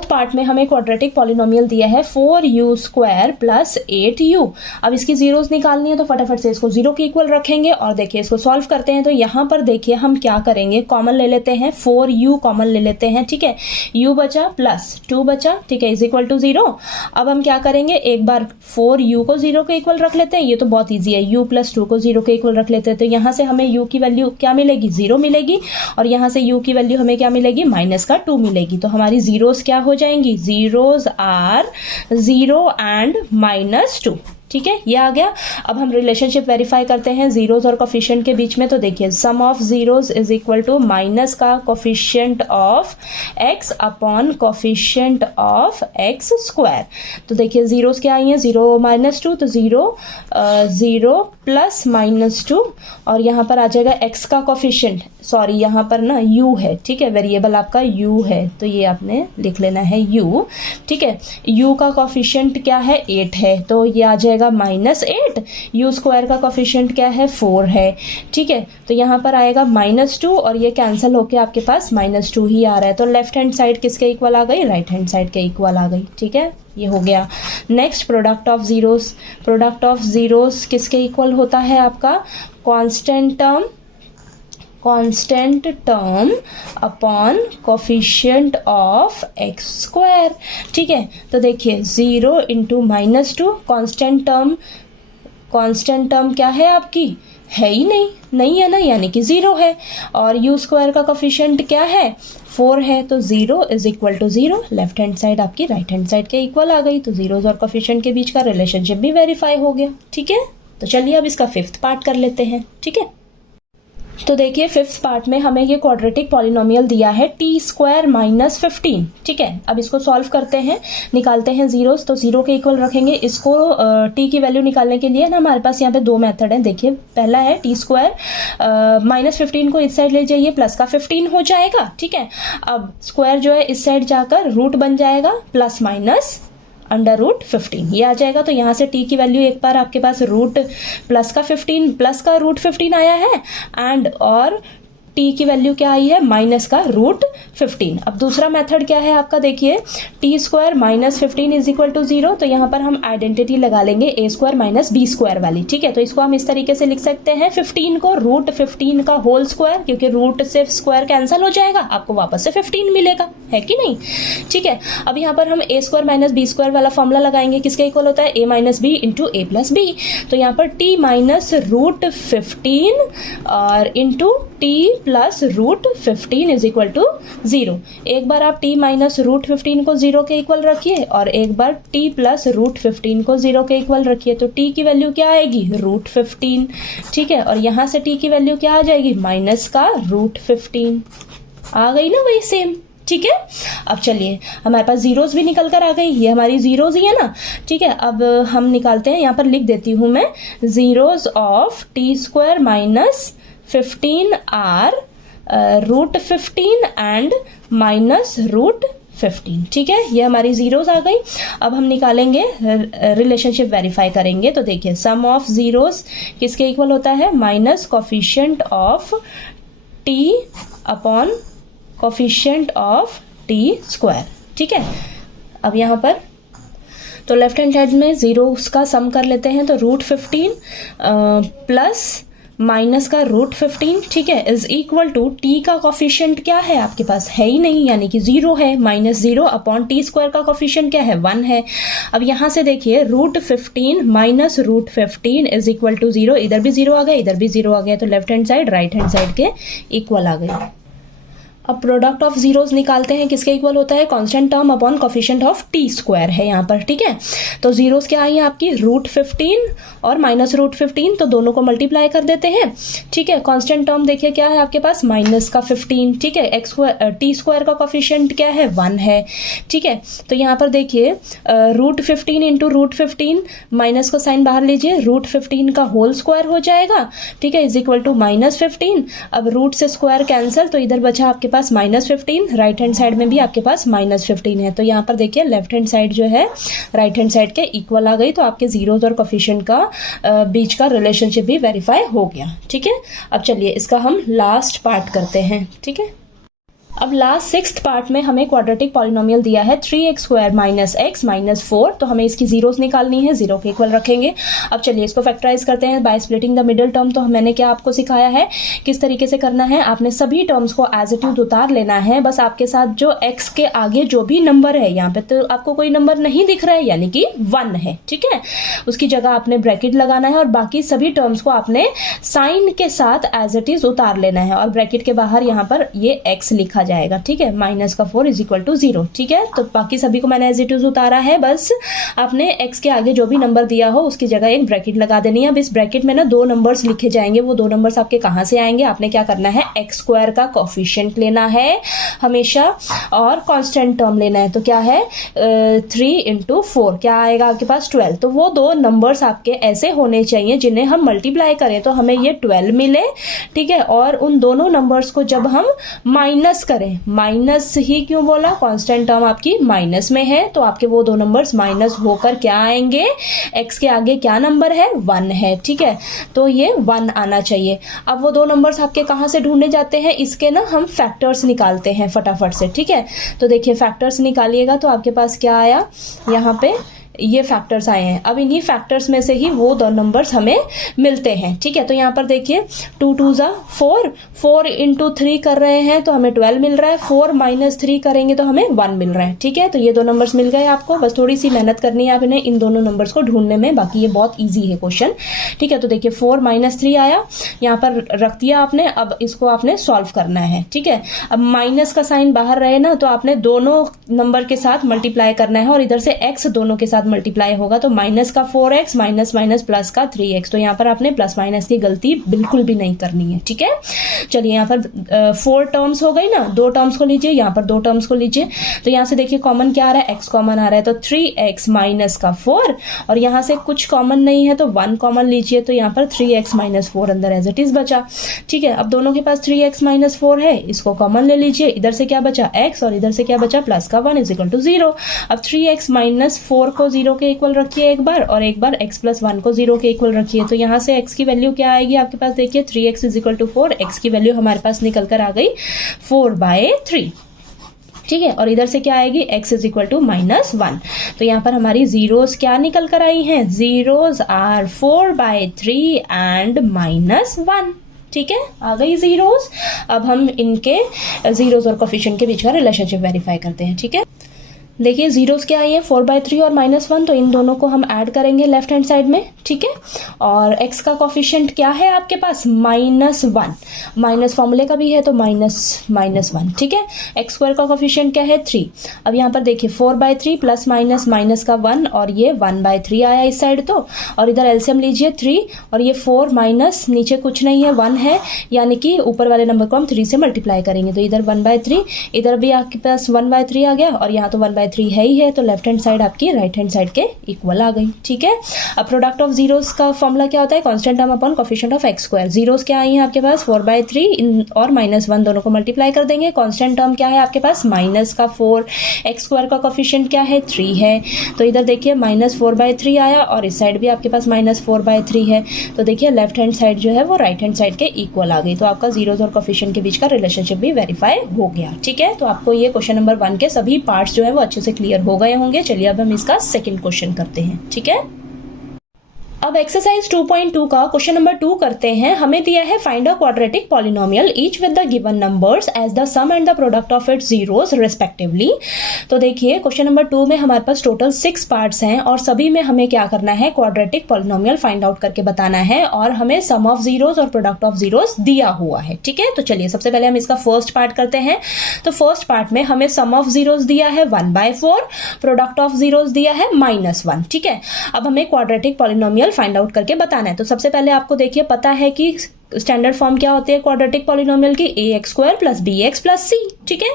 पार्ट में हमें क्वाड्रेटिक पॉलिनोमियल दिया है 4u² + 8u। अब इसकी जीरोस निकालनी है तो फटाफट से इसको 0 के इक्वल रखेंगे और देखिए इसको सॉल्व करते हैं। तो यहाँ पर देखिए हम क्या करेंगे, कॉमन ले लेते हैं, 4u कॉमन ले लेते हैं, ठीक है, u बचा प्लस 2 बचा, ठीक है, इज इक्वल टू 0। अब हम क्या करेंगे, एक बार 4u को 0 के इक्वल रख लेते हैं, ये तो बहुत ईजी है, u + 2 को 0 के इक्वल रख लेते हैं। तो यहाँ से हमें u की वैल्यू क्या मिलेगी, 0 मिलेगी, और यहाँ से u की वैल्यू हमें क्या मिलेगी, -2 मिलेगी। तो हमारी जीरोस क्या हो जाएंगी, जीरोस आर 0 एंड -2, ठीक है, ये आ गया। अब हम रिलेशनशिप वेरीफाई करते हैं जीरोस और कोफिशिएंट के बीच में। तो देखिए sum of zeros is equal to minus का coefficient of x upon coefficient of x square. तो देखिए जीरोस क्या आई हैं, 0 -2, तो 0 प्लस -2, और यहाँ पर आ जाएगा x का कोफिशिएंट, सॉरी यहाँ पर ना u है, ठीक है, वेरिएबल आपका u है, तो ये आपने लिख लेना है u, ठीक है, u का कोफिशिएंट क्या है, 8 है, तो ये आ जाएगा -8, u स्क्वायर का कोफिशिएंट क्या है, 4 है, ठीक है, तो यहाँ पर आएगा -2 और ये कैंसिल होके आपके पास -2 ही आ रहा है। तो लेफ्ट हैंड साइड किसके इक्वल आ गई, राइट हैंड साइड के इक्वल आ गई, ठीक है, ये हो गया। नेक्स्ट प्रोडक्ट ऑफ जीरोस किसके इक्वल होता है आपका, constant term upon coefficient of x square, ठीक है। तो देखिए 0 × -2, कांस्टेंट टर्म क्या है आपकी, है ही नहीं है ना, यानी कि 0 है, और u स्क्वायर का कोफिशिएंट क्या है, 4 है, तो 0 is equal to 0, left hand side आपकी राइट हैंड साइड के इक्वल आ गई। तो जीरोस और कोफिशिएंट के बीच का रिलेशनशिप भी वेरीफाई हो गया, ठीक है। तो चलिए अब इसका 5th पार्ट कर लेते हैं, ठीक है। तो देखिए 5th पार्ट में हमें ये क्वाड्रेटिक पॉलिनोमियल दिया है t² - 15, ठीक है। अब इसको सॉल्व करते हैं, निकालते हैं जीरोस, तो 0 के इक्वल रखेंगे इसको। t की वैल्यू निकालने के लिए ना हमारे पास यहाँ पे 2 मेथड हैं। देखिए पहला है t² -15 को इस साइड ले जाइए, प्लस का 15 हो जाएगा, ठीक है। अब स्क्वायर जो है इस साइड जाकर रूट बन जाएगा, प्लस माइनस √15 ये आ जाएगा। तो यहाँ से t की वैल्यू एक बार आपके पास प्लस का √15 आया है, एंड और t की वैल्यू क्या आई है, माइनस का √15। अब दूसरा मेथड क्या है आपका, देखिए t² - 15 इज इक्वल टू 0। तो यहाँ पर हम आइडेंटिटी लगा लेंगे a² - b² वाली, ठीक है। तो इसको हम इस तरीके से लिख सकते हैं, 15 को √15 का होल स्क्वायर, क्योंकि रूट से स्क्वायर कैंसिल हो जाएगा, आपको वापस से 15 मिलेगा, है कि नहीं, ठीक है। अब यहाँ पर हम a² - b² वाला फॉर्मूला लगाएंगे, किसके इक्वल होता है, a - b × a + b। तो यहाँ पर t - √15 और into t + √15 is equal to 0। एक बार आप t - √15 को 0 के इक्वल रखिए और एक बार t + √15 को 0 के इक्वल रखिए, तो t की वैल्यू क्या आएगी, √15, ठीक है, और यहाँ से t की वैल्यू क्या आ जाएगी, माइनस का √15 आ गई ना, वही सेम, ठीक है। अब चलिए हमारे पास जीरोस भी निकल कर आ गई, ये हमारी जीरोस ही है ना, ठीक है। अब हम निकालते हैं, यहाँ पर लिख देती हूँ मैं, zeros of t² - 15 are √15 and -√15, ठीक है, ये हमारी जीरोस आ गई। अब हम निकालेंगे, रिलेशनशिप वेरीफाई करेंगे। तो देखिए सम ऑफ जीरोस किसके इक्वल होता है, minus coefficient of t upon coefficient of t², ठीक है। अब यहाँ पर तो लेफ्ट हैंड साइड में जीरोस का सम कर लेते हैं, तो √15 प्लस माइनस का रूट 15, ठीक है, इज इक्वल टू टी का कॉफिशिएंट क्या है आपके पास, है ही नहीं, यानी कि 0 है, माइनस 0 अपॉन टी स्क्वायर का कॉफिशिएंट क्या है, 1 है। अब यहां से देखिए root 15 minus root 15 is equal to 0, इधर भी 0 आ गया, इधर भी 0 आ गया, तो left hand side right hand side के इक्वल आ गई। अब प्रोडक्ट ऑफ जीरोस निकालते हैं, किसके इक्वल होता है, constant term upon coefficient of T square है यहाँ पर, ठीक है। तो जीरोस क्या आई है आपकी, रूट 15 और माइनस रूट 15, तो दोनों को मल्टीप्लाई कर देते हैं, ठीक है। कांस्टेंट टर्म देखिए क्या है आपके पास, माइनस का 15, ठीक है, एक्स स्क्वायर टी स्क्वायर का कोफिशिएंट क्या है, 1 है, ठीक है। तो यहाँ पर देखिए रूट 15 इंटू रूट 15, माइनस का साइन बाहर लीजिए, रूट 15 का होल स्क्वायर हो जाएगा, ठीक है, इज इक्वल टू माइनस 15। अब रूट से स्क्वायर कैंसिल, तो इधर बचा आपके पास माइनस 15, राइट हैंड साइड में भी आपके पास माइनस 15 है, तो यहाँ पर देखिए लेफ्ट हैंड साइड जो है राइट हैंड साइड के इक्वल आ गई, तो आपके जीरोस और कोफिशिएंट का बीच का रिलेशनशिप भी वेरीफाई हो गया, ठीक है। अब चलिए इसका हम लास्ट पार्ट करते हैं, ठीक है। अब लास्ट 6th पार्ट में हमें क्वाड्रेटिक पॉलिनोमियल दिया है 3x square minus x minus 4, तो हमें इसकी जीरोस निकालनी है, 0 के इक्वल रखेंगे। अब चलिए इसको फैक्टराइज करते हैं by splitting the middle term. तो मैंने क्या आपको सिखाया है किस तरीके से करना है, आपने सभी टर्म्स को एज इट इज उतार लेना है, बस आपके साथ जो x के आगे जो भी नंबर है, यहाँ पे तो आपको कोई नंबर नहीं दिख रहा है यानी कि 1 है, ठीक है, उसकी जगह आपने ब्रैकेट लगाना है और बाकी सभी टर्म्स को आपने साइन के साथ एज इट इज उतार लेना है और ब्रैकेट के बाहर यहाँ पर ये x लिखा जाएगा, ठीक है, माइनस का 4 इज इक्वल टू 0, ठीक है। तो बाकी सभी को मैंने एज इट इज उतारा है, बस आपने x के आगे जो भी नंबर दिया हो उसकी जगह एक ब्रैकेट लगा देनी है। अब इस ब्रैकेट में ना 2 नंबर्स लिखे जाएंगे, वो 2 नंबर्स आपके कहां से आएंगे, आपने क्या करना है, x स्क्वायर का कोफिशिएंट लेना है हमेशा और कांस्टेंट टर्म लेना है, तो क्या है 3 इंटू 4 क्या आएगा आपके पास 12, तो वो 2 नंबर्स आपके ऐसे होने चाहिए जिन्हें हम मल्टीप्लाई करें तो हमें ये 12 मिले, ठीक है। और उन दोनों नंबर्स को जब हम माइनस करें, माइनस ही क्यों बोला, कांस्टेंट टर्म आपकी माइनस में है, तो आपके वो 2 नंबर्स माइनस होकर क्या आएंगे, x के आगे क्या नंबर है, 1 है, ठीक है, तो ये 1 आना चाहिए। अब वो 2 नंबर्स आपके कहां से ढूंढने जाते हैं, इसके ना हम फैक्टर्स निकालते हैं फटाफट से, ठीक है। तो देखिए फैक्टर्स निकालिएगा तो आपके पास क्या आया, यहाँ पे ये फैक्टर्स आए हैं। अब इन्हीं फैक्टर्स में से ही वो 2 नंबर्स हमें मिलते हैं, ठीक है। तो यहाँ पर देखिए 2 2 जा 4, 4 इंटू 3 कर रहे हैं तो हमें 12 मिल रहा है, 4 माइनस 3 करेंगे तो हमें 1 मिल रहा है, ठीक है। तो ये 2 नंबर्स मिल गए आपको, बस थोड़ी सी मेहनत करनी है आपने इन दोनों नंबर्स को ढूंढने में, बाकी ये बहुत ईजी है क्वेश्चन, ठीक है। तो देखिए 4 माइनस 3 आया, यहाँ पर रख दिया आपने, अब इसको आपने सॉल्व करना है, ठीक है। अब माइनस का साइन बाहर रहे ना, तो आपने दोनों नंबर के साथ मल्टीप्लाई करना है और इधर से x दोनों के साथ मल्टीप्लाई होगा, तो माइनस का 4x माइनस माइनस प्लस का 3x, तो यहाँ पर आपने प्लस माइनस की गलती बिल्कुल भी नहीं करनी है, ठीक है। चलिए यहाँ पर 4 टर्म्स हो गई ना, 2 टर्म्स को लीजिए, यहाँ पर 2 टर्म्स को लीजिए, तो यहाँ से देखिए कॉमन क्या आ रहा है, x कॉमन आ रहा है, तो 3x माइनस का 4 और यहाँ से कुछ कॉमन नहीं है तो 1 कॉमन लीजिए, तो यहाँ पर 3x माइनस 4 अंदर एज इट इज बचा, ठीक है। अब दोनों के पास 3x माइनस 4 है, इसको कॉमन ले लीजिए, इधर से क्या बचा x और इधर से क्या बचा प्लस का 1 इज इक्वल टू 0। अब 3x माइनस 4 को 0 के इक्वल रखिए एक बार और एक बार x प्लस 1 को 0 के इक्वल रखिए, तो यहाँ से x की वैल्यू क्या आएगी आपके पास, देखिए 3x is equal to 4, x की वैल्यू हमारे पास निकल कर आ गई 4/3, ठीक है। और इधर से क्या आएगी, x is equal to minus 1, तो यहाँ पर हमारी जीरोस क्या निकल कर आई हैं, जीरोस आर 4/3 एंड माइनस 1, ठीक है, आ गई जीरोस। अब हम इनके जीरोस और कोफिशिएंट के बीच का रिलेशनशिप वेरीफाई करते हैं, ठीक है। देखिए जीरोस क्या आई है 4/3 और -1, तो इन दोनों को हम ऐड करेंगे लेफ्ट हैंड साइड में, ठीक है। और x का कोफिशिएंट क्या है आपके पास, -1, माइनस फॉर्मूले का भी है तो -1, ठीक है। x स्क्वायर का कोफिशिएंट क्या है 3। अब यहाँ पर देखिए 4/3 प्लस माइनस माइनस का 1 और ये 1/3 आया इस साइड, तो और इधर एलसीएम लीजिए 3 और ये 4 माइनस नीचे कुछ नहीं है 1 है, यानी कि ऊपर वाले नंबर को हम 3 से मल्टीप्लाई करेंगे, तो इधर 1/3, इधर भी आपके पास 1/3 आ गया और यहाँ तो 1/3 है ही है, तो लेफ्ट हैंड साइड आपकी राइट हैंड साइड के इक्वल आ गई, ठीक है। अब प्रोडक्ट ऑफ जीरोस का फॉर्मूला क्या होता है, constant term upon coefficient of x square. Zeros क्या आई है आपके पास 4/3 और -1 दोनों को मल्टीप्लाई कर देंगे, कांस्टेंट टर्म क्या है आपके पास माइनस का 4, x स्क्वायर का कोफिशिएंट क्या है 3 है, तो इधर देखिए -4/3 आया और इस साइड भी आपके पास -4/3 है, तो देखिए लेफ्ट हैंड साइड जो है वो राइट हैंड साइड के इक्वल आ गई, तो आपका जीरोस और कोफिशिएंट के बीच का रिलेशनशिप भी वेरीफाई हो गया, ठीक है। तो आपको ये क्वेश्चन नंबर 1 के सभी पार्ट्स जो है वो अच्छे से क्लियर हो गए होंगे। चलिए अब हम इसका सेकंड क्वेश्चन करते हैं, ठीक है। अब एक्सरसाइज 2.2 का क्वेश्चन नंबर 2 करते हैं। हमें दिया है find a quadratic polynomial each with the given numbers as the sum and the product of its zeros respectively. तो देखिए क्वेश्चन नंबर 2 में हमारे पास टोटल 6 पार्ट्स हैं और सभी में हमें क्या करना है, क्वाड्रेटिक पॉलिनोमियल फाइंड आउट करके बताना है और हमें सम ऑफ जीरोस और प्रोडक्ट ऑफ जीरोस दिया हुआ है। ठीक है, तो चलिए सबसे पहले हम इसका फर्स्ट पार्ट करते हैं। तो फर्स्ट पार्ट में हमें सम ऑफ जीरोस दिया है 1/4, प्रोडक्ट ऑफ जीरोस दिया है -1। ठीक है, अब हमें क्वाड्रेटिक पॉलिनोमियल फाइंड आउट करके बताना है। तो सबसे पहले आपको देखिए पता है कि स्टैंडर्ड फॉर्म क्या होती है क्वाड्रेटिक पॉलिनोमियल की, ax² + bx + c। ठीक है,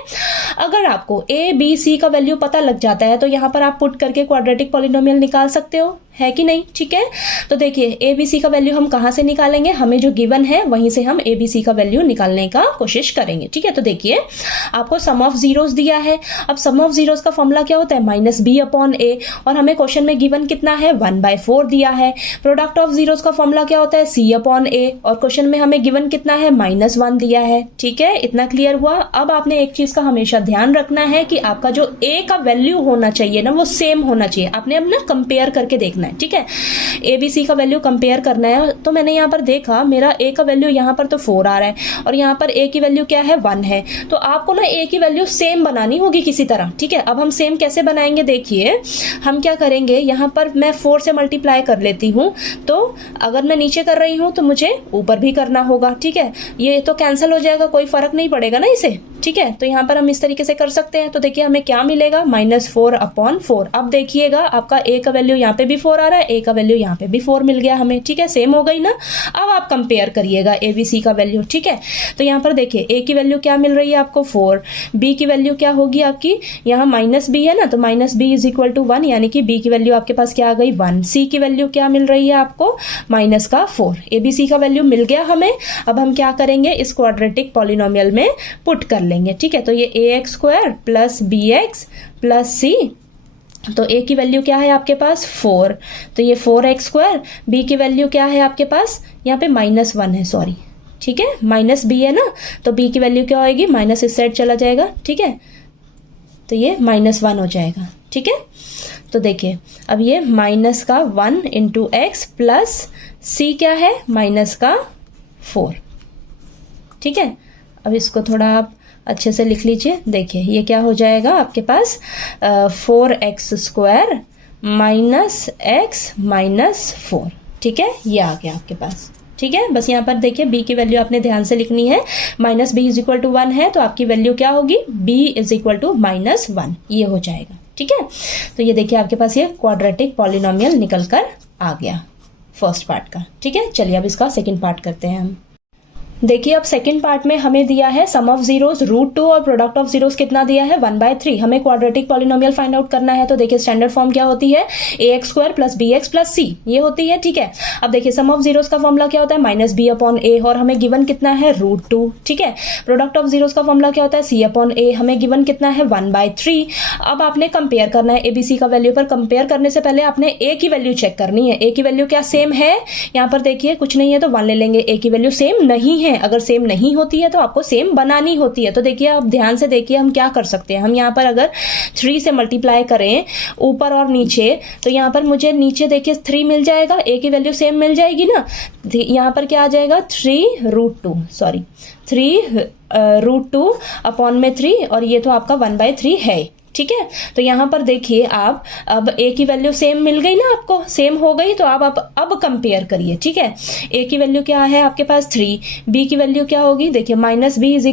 अगर आपको a b c का वैल्यू पता लग जाता है तो यहां पर आप पुट करके क्वाड्रेटिक पॉलिनोमियल निकाल सकते हो, है कि नहीं। ठीक है, तो देखिए a b c का वैल्यू हम कहां से निकालेंगे, हमें जो गिवन है वहीं से हम a b c का वैल्यू निकालने का कोशिश करेंगे। ठीक है, तो देखिए आपको सम ऑफ जीरोस दिया है। अब सम ऑफ जीरोस का फॉर्मूला क्या होता है, -b/a, और हमें क्वेश्चन में गिवन कितना है, 1/4 दिया है। प्रोडक्ट ऑफ जीरोस का फॉर्मूला क्या होता है, c/a, और क्वेश्चन में हमें गिवन कितना है, -1 दिया है। ठीक है, इतना क्लियर हुआ। अब आपने एक चीज का हमेशा ध्यान रखना है कि आपका जो a का वैल्यू होना चाहिए ना वो सेम होना चाहिए। आपने अब ना कंपेयर करके देखना है। ठीक है, a b c का वैल्यू कंपेयर करना है। तो मैंने यहाँ पर देखा मेरा a का वैल्यू यहाँ पर तो 4 आ रहा है और यहाँ पर a की वैल्यू क्या है, 1 है। तो आपको ना a की वैल्यू सेम बनानी होगी किसी तरह। ठीक है, अब हम सेम कैसे बनाएंगे, देखिए हम क्या करेंगे, यहाँ पर मैं 4 से मल्टीप्लाई कर लेती हूँ। तो अगर मैं नीचे कर रही हूँ तो मुझे ऊपर भी करना होगा। ठीक है, ये तो कैंसिल हो जाएगा, कोई फर्क नहीं पड़ेगा ना इसे। ठीक है, तो यहाँ पर हम इस तरीके से कर सकते हैं। तो देखिए हमें क्या मिलेगा, -4/4। अब देखिएगा आपका a का वैल्यू यहाँ पे भी 4 आ रहा है, a का वैल्यू यहाँ पे भी 4 मिल गया हमें। ठीक है, सेम हो गई ना। अब आप कंपेयर करिएगा a b c का वैल्यू। ठीक है, तो यहाँ पर देखिए a की वैल्यू क्या मिल रही है आपको, 4। b की वैल्यू क्या होगी आपकी, यहाँ -b है ना, तो -b = 1, यानी कि b की वैल्यू आपके पास क्या आ गई, 1। c की वैल्यू क्या मिल रही है आपको, -4। a b c का वैल्यू मिल गया हमें। अब हम क्या करेंगे, इस क्वाड्रेटिक पॉलिनोमियल में पुट कर लेंगे। ठीक है, तो ये ax² + bx + c, तो a की वैल्यू क्या है आपके पास, 4, तो ये 4x²। b की वैल्यू क्या है आपके पास, यहाँ पे -1 है, सॉरी। ठीक है, -b है ना, तो b की वैल्यू क्या होगी, माइनस इस साइड चला जाएगा। ठीक है, तो ये -1 हो जाएगा। ठीक है, तो देखिए अब ये -1 × x + c क्या है, -4। ठीक है, अब इसको थोड़ा आप अच्छे से लिख लीजिए। देखिए ये क्या हो जाएगा आपके पास, 4x² - x - 4। ठीक है, ये आ गया आपके पास। ठीक है, बस यहाँ पर देखिए b की वैल्यू आपने ध्यान से लिखनी है। -b = 1 है तो आपकी वैल्यू क्या होगी, b = -1, ये हो जाएगा। ठीक है, तो ये देखिए आपके पास ये क्वाड्रेटिक पॉलिनोमियल निकल कर आ गया फर्स्ट पार्ट का। ठीक है, चलिए अब इसका सेकंड पार्ट करते हैं हम। देखिए अब सेकंड पार्ट में हमें दिया है सम ऑफ जीरोस √2 और प्रोडक्ट ऑफ जीरोस कितना दिया है, 1/3। हमें क्वाड्रेटिक पॉलिनोमियल फाइंड आउट करना है। तो देखिए स्टैंडर्ड फॉर्म क्या होती है, ax² + bx + c, ये होती है। ठीक है, अब देखिए सम ऑफ जीरोस का फॉर्मूला क्या होता है, -b/a, और हमें गिवन कितना है, √2। ठीक है, प्रोडक्ट ऑफ जीरोस का फॉर्मूला क्या होता है, c/a, हमें गिवन कितना है, 1/3। अब आपने कंपेयर करना है a b c का वैल्यू, पर कंपेयर करने से पहले आपने a की वैल्यू चेक करनी है। a की वैल्यू क्या सेम है, यहाँ पर देखिए कुछ नहीं है तो 1 ले लेंगे। a की वैल्यू सेम नहीं है, अगर सेम नहीं होती है तो आपको सेम बनानी होती है। तो देखिए आप ध्यान से देखिए हम क्या कर सकते हैं। हम यहाँ पर अगर 3 से मल्टीप्लाई करें ऊपर और नीचे, तो यहाँ पर मुझे नीचे देखिए 3 मिल जाएगा, a की वैल्यू सेम मिल जाएगी ना। यहाँ पर क्या आ जाएगा, 3√2/3, और ये तो आपका 1/3 है। ठीक है, तो यहाँ पर देखिए आप अब a की वैल्यू सेम मिल गई ना, आपको सेम हो गई, तो आप अब कंपेयर करिए। ठीक है, a की वैल्यू क्या है आपके पास, 3। b की वैल्यू क्या होगी, देखिए -b =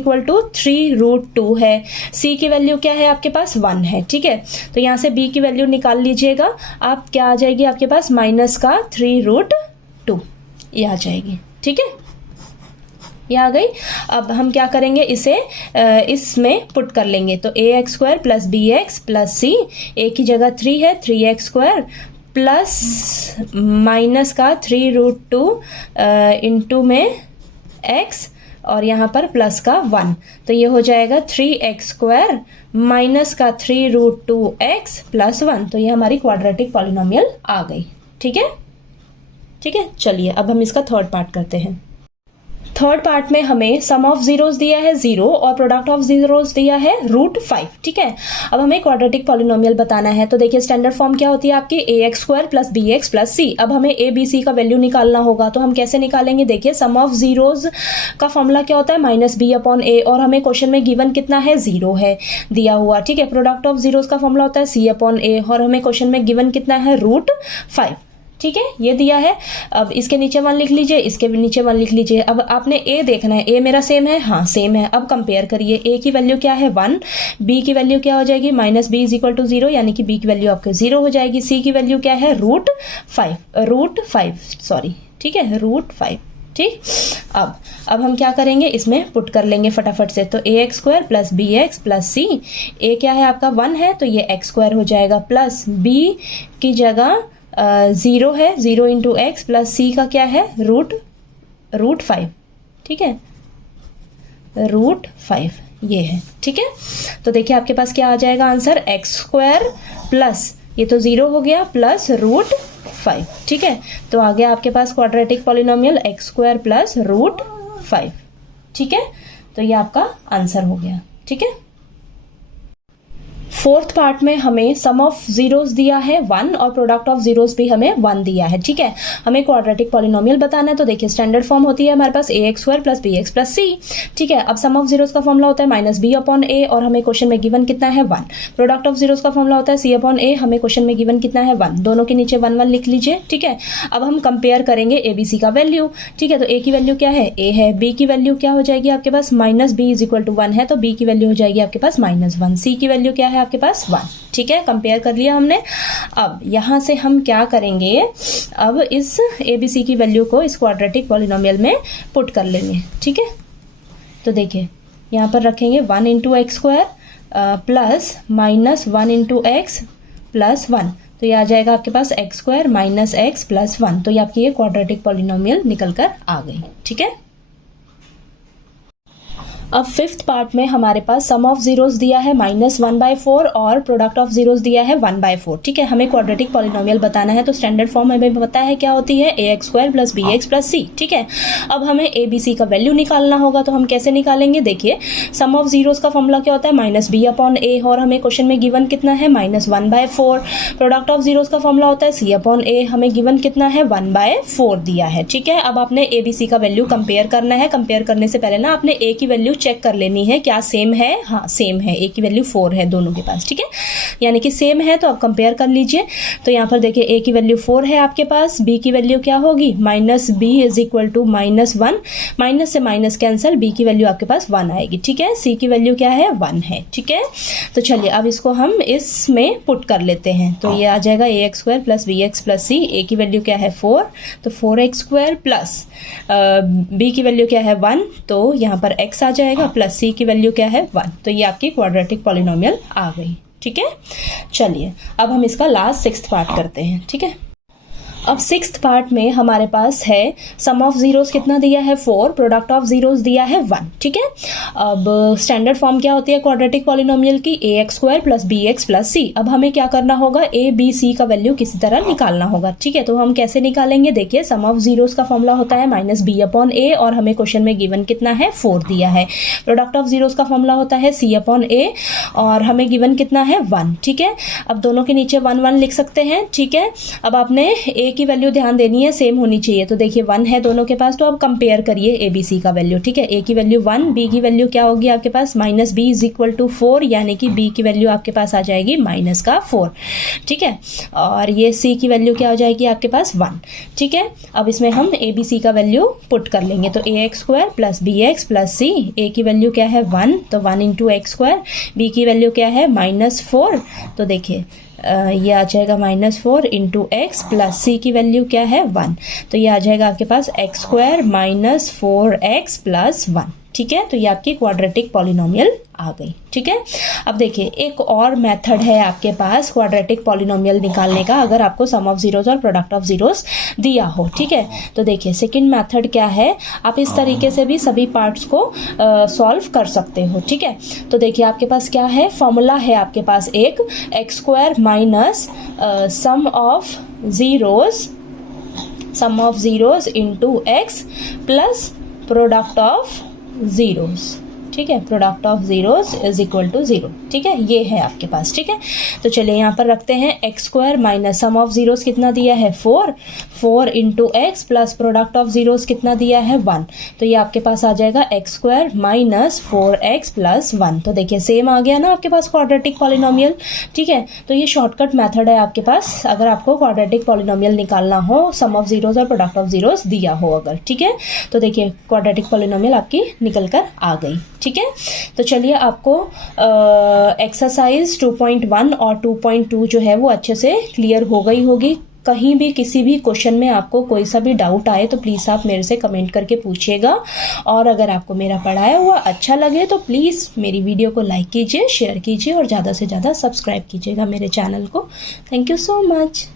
3√2 है। c की वैल्यू क्या है आपके पास, 1 है। ठीक है, तो यहाँ से b की वैल्यू निकाल लीजिएगा आप, क्या आ जाएगी आपके पास, -3√2, ये आ जाएगी। ठीक है, ये आ गई। अब हम क्या करेंगे, इसे इसमें पुट कर लेंगे। तो ax² + bx + c, a की जगह 3 है, 3x² प्लस -3√2 इंटू में x और यहाँ पर प्लस का 1, तो ये हो जाएगा 3x² -3√2x + 1। तो ये हमारी क्वाड्रेटिक पॉलिनोमियल आ गई। ठीक है, चलिए अब हम इसका थर्ड पार्ट करते हैं। थर्ड पार्ट में हमें सम ऑफ जीरोस दिया है 0 और प्रोडक्ट ऑफ जीरोस दिया है √5। ठीक है, अब हमें क्वाड्रेटिक पॉलिनोमियल बताना है। तो देखिए स्टैंडर्ड फॉर्म क्या होती है आपकी ax² + bx + c। अब हमें a b c का वैल्यू निकालना होगा, तो हम कैसे निकालेंगे? देखिए सम ऑफ जीरोस का फॉर्मूला क्या होता है? -b/a, और हमें क्वेश्चन में गिवन कितना है? 0 है दिया हुआ। ठीक है, प्रोडक्ट ऑफ जीरोस का फॉर्मूला होता है c/a, और हमें क्वेश्चन में गिवन कितना है? √5। ठीक है, ये दिया है। अब इसके नीचे 1 लिख लीजिए, इसके भी नीचे 1 लिख लीजिए। अब आपने a देखना है, a मेरा सेम है, हाँ सेम है। अब कंपेयर करिए, a की वैल्यू क्या है? 1, b की वैल्यू क्या हो जाएगी? -b = 0, यानी कि b की वैल्यू आपके 0 हो जाएगी। c की वैल्यू क्या है? √5, सॉरी। ठीक है, √5। ठीक, अब हम क्या करेंगे? इसमें पुट कर लेंगे फटाफट से। तो ax² + bx + c, a क्या है आपका? 1 है, तो ये x² हो जाएगा, प्लस b की जगह 0 है, 0 × x, प्लस c का क्या है? √5। ठीक है, √5 ये है। ठीक है, तो देखिए आपके पास क्या आ जाएगा आंसर? x² प्लस ये तो 0 हो गया, प्लस √5। ठीक है, तो आ गया आपके पास क्वाड्रेटिक पॉलिनोमियल x² + √5। ठीक है, तो ये आपका आंसर हो गया। ठीक है, फोर्थ पार्ट में हमें सम ऑफ जीरोस दिया है 1 और प्रोडक्ट ऑफ जीरोस भी हमें 1 दिया है। ठीक है, हमें क्वाड्रेटिक पॉलिनोमियल बताना है। तो देखिए स्टैंडर्ड फॉर्म होती है हमारे पास ax² + bx + c। ठीक है, अब सम ऑफ जीरोस का फॉर्मूला होता है -b/a, और हमें क्वेश्चन में गिवन कितना है? 1। प्रोडक्ट ऑफ जीरोस का फॉर्मूला होता है c/a, हमें क्वेश्चन में गिवन कितना है? 1। दोनों के नीचे 1 1 लिख लीजिए। ठीक है, अब हम कंपेयर करेंगे abc का वैल्यू। ठीक है, तो a की वैल्यू क्या है? a है। b की वैल्यू क्या हो जाएगी आपके पास? -b = 1 है, तो b की वैल्यू हो जाएगी आपके पास -1। c की वैल्यू क्या है आपके पास? 1। ठीक है, कंपेयर कर लिया हमने। अब यहां से हम क्या करेंगे? अब इस ABC की वैल्यू को इस क्वाड्रेटिक पॉलिनोमियल में पुट कर लेंगे। ठीक है, तो देखिए यहां पर रखेंगे 1 × x² प्लस -1 × x + 1, तो ये आ जाएगा आपके पास x² - x + 1। तो ये आपकी ये क्वाड्रेटिक पॉलिनोमियल निकल कर आ गई। ठीक है, अब फिफ्थ पार्ट में हमारे पास सम ऑफ जीरोस दिया है -1/4 और प्रोडक्ट ऑफ जीरोस दिया है 1/4। ठीक है, हमें क्वाड्रेटिक पॉलिनोमियल बताना है। तो स्टैंडर्ड फॉर्म हमें पता है क्या होती है? ax² + bx + c। ठीक है, अब हमें abc का वैल्यू निकालना होगा, तो हम कैसे निकालेंगे? देखिए सम ऑफ जीरोस का फॉर्मूला क्या होता है? -b/a, और हमें क्वेश्चन में गिवन कितना है? -1/4। प्रोडक्ट ऑफ जीरोस का फॉर्मूला होता है c/a, हमें गिवन कितना है? 1/4 दिया है। ठीक है, अब आपने abc का वैल्यू कंपेयर करना है। कंपेयर करने से पहले ना आपने a की वैल्यू चेक कर लेनी है, क्या सेम है? हाँ सेम है, a की वैल्यू 4 है दोनों के पास। ठीक है, यानी कि सेम है, तो आप कंपेयर कर लीजिए। तो यहाँ पर देखिए a की वैल्यू 4 है आपके पास, b की वैल्यू क्या होगी? -b = -1, माइनस से माइनस कैंसिल, b की वैल्यू आपके पास 1 आएगी। ठीक है, c की वैल्यू क्या है? 1 है। ठीक है, तो चलिए अब इसको हम इसमें पुट कर लेते हैं। तो ये आ जाएगा ax² + bx + c। a की वैल्यू क्या है? 4, तो 4x² प्लस b की वैल्यू क्या है? 1, तो यहाँ पर x आ जाएगा, प्लस c की वैल्यू क्या है? 1। तो ये आपकी क्वाड्रेटिक पॉलिनोमियल आ गई। ठीक है, चलिए अब हम इसका लास्ट 6th पार्ट करते हैं। ठीक है, अब 6th पार्ट में हमारे पास है सम ऑफ जीरोस कितना दिया है? 4, प्रोडक्ट ऑफ जीरोस दिया है 1। ठीक है, अब स्टैंडर्ड फॉर्म क्या होती है क्वाड्रेटिक पॉलिनोमियल की? ax² + bx + c। अब हमें क्या करना होगा? a b c का वैल्यू किसी तरह निकालना होगा। ठीक है, तो हम कैसे निकालेंगे? देखिए सम ऑफ जीरोस का फॉर्मूला होता है -b/a, और हमें क्वेश्चन में गिवन कितना है? 4 दिया है। प्रोडक्ट ऑफ जीरोस का फॉर्मूला होता है c/a, और हमें गिवन कितना है? 1। ठीक है, अब दोनों के नीचे 1 1 लिख सकते हैं। ठीक है, अब आपने a की वैल्यू ध्यान देनी है, सेम होनी चाहिए। तो देखिए 1 है दोनों के पास, तो अब कंपेयर करिए abc का वैल्यू। ठीक है, a की वैल्यू 1, b की वैल्यू क्या होगी आपके पास? -b = 4, यानी कि b की वैल्यू आपके पास आ जाएगी -4। ठीक है, और ये c की वैल्यू क्या हो जाएगी आपके पास? 1। ठीक है, अब इसमें हम abc का वैल्यू पुट कर लेंगे। तो ax² + bx + c, a की वैल्यू क्या है? 1, तो 1 × x², b की वैल्यू क्या है? -4, तो देखिए ये आ जाएगा -4 × x, प्लस c की वैल्यू क्या है? 1, तो ये आ जाएगा आपके पास x² - 4x + 1। ठीक है, तो ये आपकी क्वाड्रेटिक पॉलिनोमियल आ गई। ठीक है, अब देखिए एक और मेथड है आपके पास क्वाड्रेटिक पॉलिनोमियल निकालने का, अगर आपको सम ऑफ जीरोस और प्रोडक्ट ऑफ जीरोस दिया हो। ठीक है, तो देखिए सेकंड मेथड क्या है, आप इस तरीके से भी सभी पार्ट्स को सॉल्व कर सकते हो। ठीक है, तो देखिए आपके पास क्या है, फॉर्मूला है आपके पास एक x² - sum of zeros × x plus product of zeros, ठीक है, product of zeros is equal to 0, ठीक है, ये है आपके पास, ठीक है। तो चलिए यहाँ पर रखते हैं x square minus sum of zeros कितना दिया है 4 into x plus product of zeros कितना दिया है 1, तो ये आपके पास आ जाएगा x square minus 4x plus 1। तो देखिए सेम आ गया ना आपके पास क्वाड्रेटिक पॉलिनोमियल, ठीक है। तो ये शॉर्टकट मेथड है आपके पास अगर आपको क्वाड्रेटिक पॉलिनोमियल निकालना हो, सम ऑफ जीरोस और प्रोडक्ट ऑफ जीरोस दिया हो अगर, ठीक है। तो देखिए क्वाड्रेटिक पॉलिनोमियल आपकी निकल कर आ गई, ठीक है। तो चलिए आपको एक्सरसाइज 2.1 और 2.2 जो है वो अच्छे से क्लियर हो गई होगी। कहीं भी किसी भी क्वेश्चन में आपको कोई सा भी डाउट आए तो प्लीज़ आप मेरे से कमेंट करके पूछिएगा, और अगर आपको मेरा पढ़ाया हुआ अच्छा लगे तो प्लीज़ मेरी वीडियो को लाइक कीजिए, शेयर कीजिए और ज़्यादा से ज़्यादा सब्सक्राइब कीजिएगा मेरे चैनल को। Thank you so much.